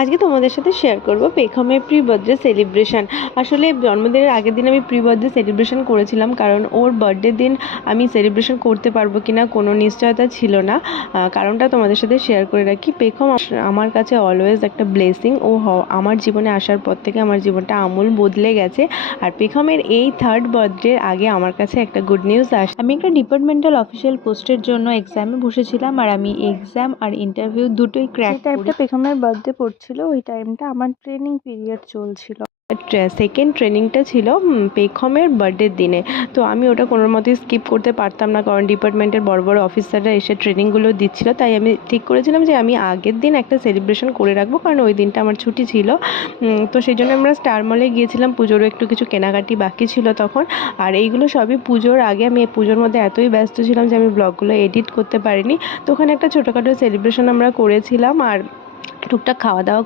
আজকে তোমাদের সাথে শেয়ার করব পেখমের প্রি বার্থডে সেলিব্রেশন। আসলে জন্মদিনের আগের দিন আমি প্রি বার্থডে সেলিব্রেশন করেছিলাম, কারণ ওর বার্থডে দিন আমি সেলিব্রেশন করতে পারবো কিনা কোনো নিশ্চয়তা ছিল না। কারণটা তোমাদের সাথে শেয়ার করে রাখি। পেখম আমার কাছে অলওয়েজ একটা ব্লেসিং। ও আমার জীবনে আসার পর থেকে আমার জীবনটা আমূল বদলে গেছে। আর পেখমের এই থার্ড বার্থডের আগে আমার কাছে একটা গুড নিউজ আসে। আমি একটা ডিপার্টমেন্টাল অফিসিয়াল পোস্টের জন্য এক্সামে বসেছিলাম, আর আমি এক্সাম আর ইন্টারভিউ দুটোই ক্র্যাক করি। টাইমটা পেখমের বার্থডে পড়ছিল, ওই টাইমটা আমার ট্রেনিং পিরিয়ড চলছিল। সেকেন্ড ট্রেনিংটা ছিল পেখমের বার্থডের দিনে। তো আমি ওটা কোনো মতেই স্কিপ করতে পারতাম না, কারণ ডিপার্টমেন্টের বড় বড় অফিসাররা এসে ট্রেনিংগুলো দিচ্ছিল। তাই আমি ঠিক করেছিলাম যে আমি আগের দিন একটা সেলিব্রেশন করে রাখবো, কারণ ওই দিনটা আমার ছুটি ছিল। তো সেই জন্য আমরা স্টার মলে গিয়েছিলাম। পুজোরও একটু কিছু কেনাকাটি বাকি ছিল তখন। আর এইগুলো সবই পুজোর আগে। আমি পুজোর মধ্যে এতই ব্যস্ত ছিলাম যে আমি ব্লগগুলো এডিট করতে পারিনি। তো ওখানে একটা ছোটোখাটো সেলিব্রেশন আমরা করেছিলাম, আর টুকটাক খাওয়া দাওয়া